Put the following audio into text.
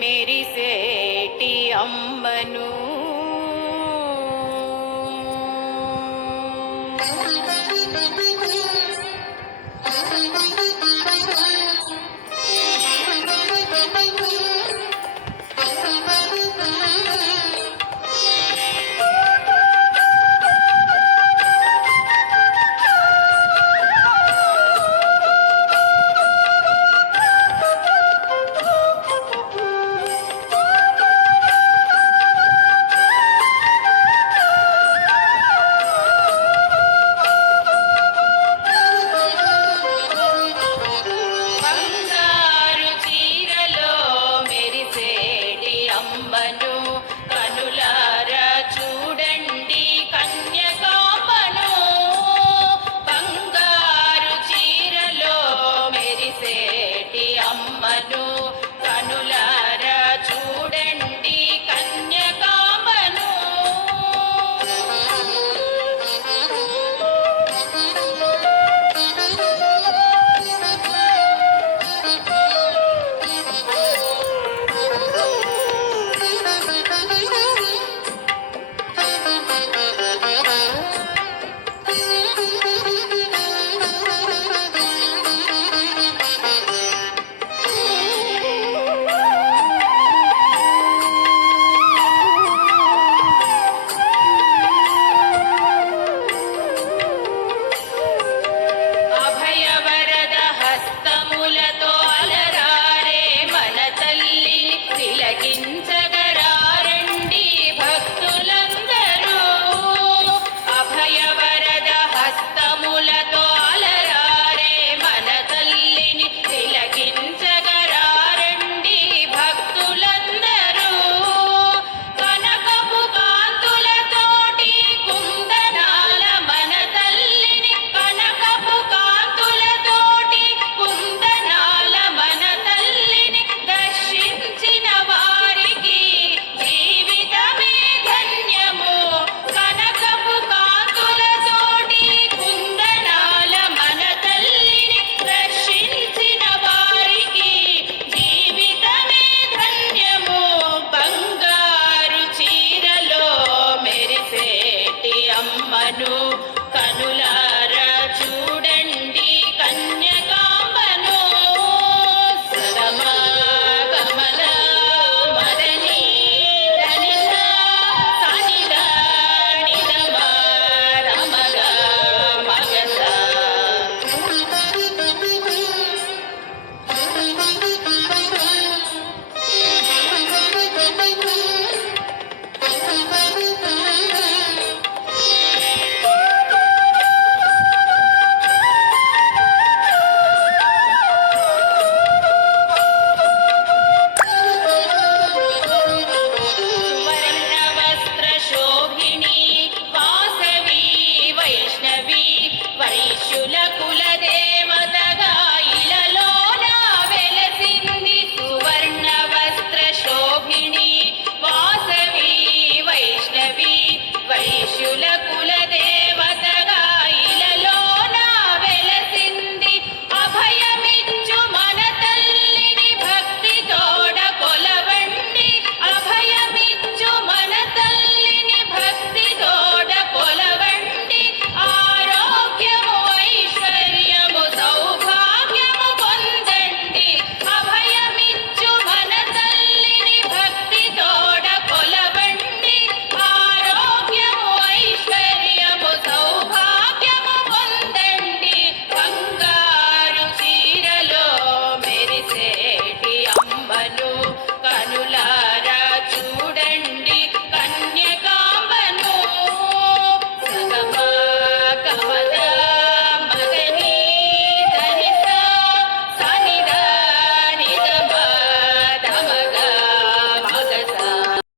मेरी सेठी अम्बनू।